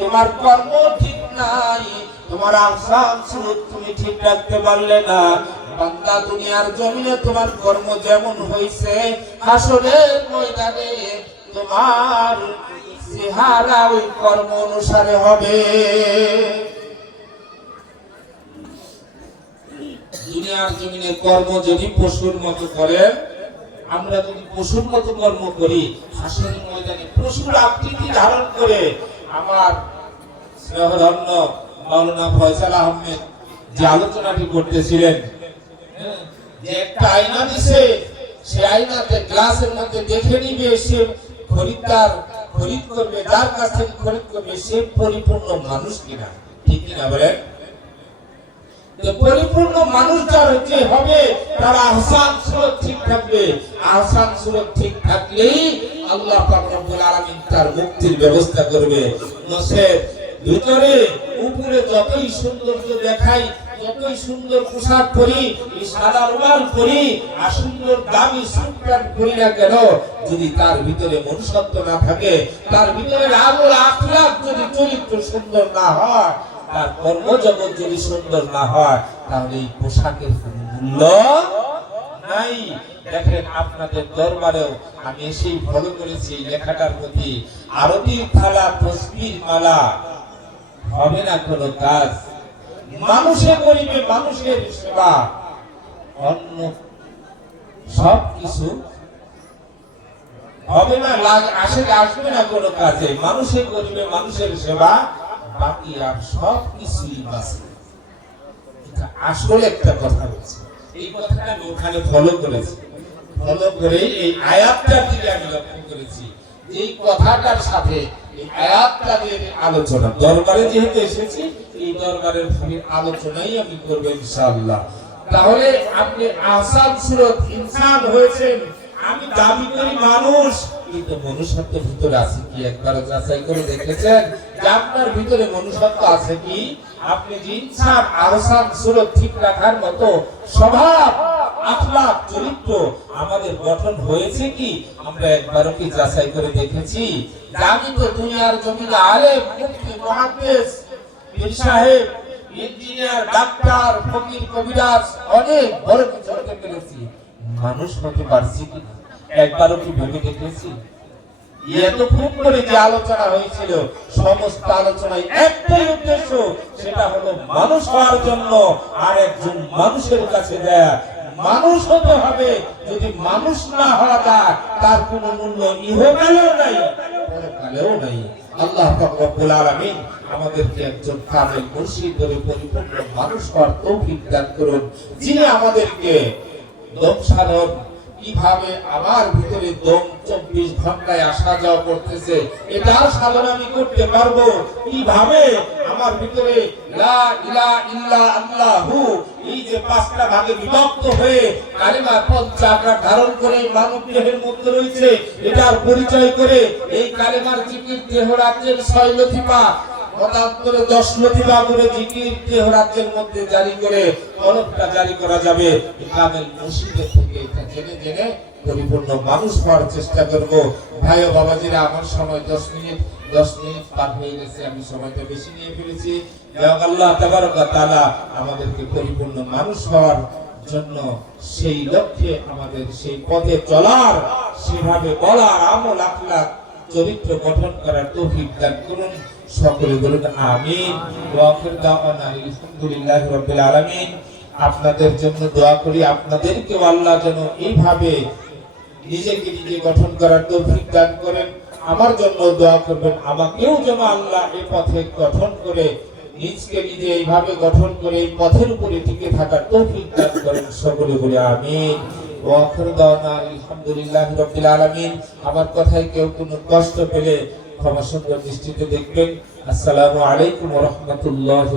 তোমার কর্ম ঠিক নাই, তোমার আহসান সুরত তুমি ঠিক রাখতে পারলে না। বান্দা দুনিয়ার জমিনে তোমার কর্ম যেমন হয়েছে আসরের ময়দানে তোমার চেহারা ওই কর্ম অনুসারে হবে। দুনিয়ার জমিনে কর্ম যদি পশুর মতো করেন, আমরা যদি পশুর মতো কর্ম করি হাসনের ময়দানে পশুর আকৃতি ধারণ করে আমার স্নেহধন্য মাওলানা ফয়সাল আহমেদ যে আলোচনাটি করতেছিলেন একটা আয়না দিছে সে আয়নাতে গ্লাসের মধ্যে দেখে নিবে সে খরিদ্দার, খরিদ করবে, যার কাছ থেকে খরিদ করবে, সে পরিপূর্ণ মানুষ কিনা, ঠিক কিনা বলেন? পরিপূর্ণ মানুষ যার যে হবে, তার আহসান সুরত ঠিক থাকবে। আহসান সুরত ঠিক থাকলেই আল্লাহ তার মুক্তির ব্যবস্থা করবে। ভিতরে উপরে যতই সৌন্দর্য দেখাই, যতই সুন্দর পোশাক পরি সাদা রুমাল পরি, আর সুন্দর দামি স্যুট পরি না কেন, যদি তার ভিতরে মনুষ্যত্ব না থাকে, তার ভিতরে আমল আখলাক যদি চরিত্র সুন্দর না হয়, তার কর্মজগৎ যদি সুন্দর না হয়, তাহলে এই পোশাকের মূল্য নাই। দেখেন, আপনাদের দরবারেও আমি এসেই ফলো করেছি লেখাটার প্রতি। আরতি থালা, তসবির মালা, হবে না কোনো কাজ? মানুষে করিবে মানুষের সেবা। অন্য সব কিছু হবে না, লাগ- আসে আসবে না কোনো কাজে। মানুষে করিবে মানুষের সেবা, বাকি আর সব কিছুই বাঁচবে আসলে একটা কথা বলছি। এই কথাটা আমি ওখানে ফলো করেছি। ফলো করে এই আয়াতটার দিকে আমি লক্ষ্য করেছি এই কথাটার সাথে এই আয়াতটার আলোচনা। দরবারে যেহেতু এসেছি, এই দরবারের ভাবে আলোচনাই আমি করব ইনশাআল্লাহ। তাহলে আপনি আসাদ সুরত ইনসান হয়েছেন? আমি দাবি করি মানুষ। কিন্তু মনুষ্যত্ব ভিতরে আছে কি একবার যাচাই করে দেখেছেন? যে আপনার ভিতরে মনুষ্যত্ব আছে কি? আপনি যে ইনসান আহসান সুরত ঠিক রাখার মতো স্বভাব আখলাক চরিত্র আমাদের গঠন হয়েছে কি? আমরা একবারও কি যাচাই করে দেখেছি? আমি তো দুনিয়ার জমিনে আলেম পীর সাহেব ইঞ্জিনিয়ার ডাক্তার ফকির কবিরাজ অনেক বড় কিছু পেরেছি। মানুষ হতে পারছি কি? একবারও কি ভেবে দেখেছি? এতক্ষণ করে যে আলোচনা হয়েছিল, সমস্ত আলোচনায় একটাই উদ্দেশ্য, সেটা হলো মানুষ হওয়ার জন্য আর একজন মানুষের কাছে দেয়া। মানুষ হতে হবে, যদি মানুষ না হওয়া যায়, তার কোনো মূল্য ইহকালেও নাই নাই। আল্লাহ রব্বুল আলামিন আমাদেরকে একজন কামেল মুর্শিদ পরিপূর্ণ মানুষ হওয়ার তৌফিক দান করুন। যিনি আমাদেরকে দম সাধন কীভাবে আমার ভিতরে দম চব্বিশ ঘন্টায় আসা যাওয়া করতেছে, এটার সাধন আমি করতে পারব? কীভাবে আমার ভিতরে লা ইলা ইল্লা আল্লাহু, এই যে পাঁচটা ভাগে বিভক্ত হয়ে পঞ্চাকার ধারণ করে মানব দেহের মধ্যে রয়েছে, এটার পরিচয় করে এই কালিমার দেহ রাজ্যের আমার সময় দশ মিনিট দশ মিনিট পার হয়ে গেছে, আমি সময়টা বেশি নিয়ে ফেলেছি। আমাদেরকে পরিপূর্ণ মানুষ হওয়ার জন্য সেই লক্ষ্যে আমাদের সেই পথে চলার, সেভাবে বলার আমল আখলাক চরিত্র গঠন করার তৌফিক দান করুন। সকলে বলুন, আমিন। আলহামদুলিল্লাহি রাব্বিল আলামিন। আপনাদের জন্য দোয়া করি, আপনাদেরকেও আল্লাহ যেন এইভাবে নিজেকে নিজে গঠন করার তৌফিক দান করেন। আমার জন্য দোয়া করবেন, আমাকেও যেন আল্লাহ এই পথে গঠন করে, নিজকে নিজে এইভাবে গঠন করে এই পথের উপরে টিকে থাকার তৌফিক দান করেন। সকলে বলে, আমিন। আমার কথায় কেউ কোনো কষ্ট পেলে ক্ষমা সুন্দর দৃষ্টিতে দেখবেন। আসসালামু আলাইকুম রাহমাতুল্লাহি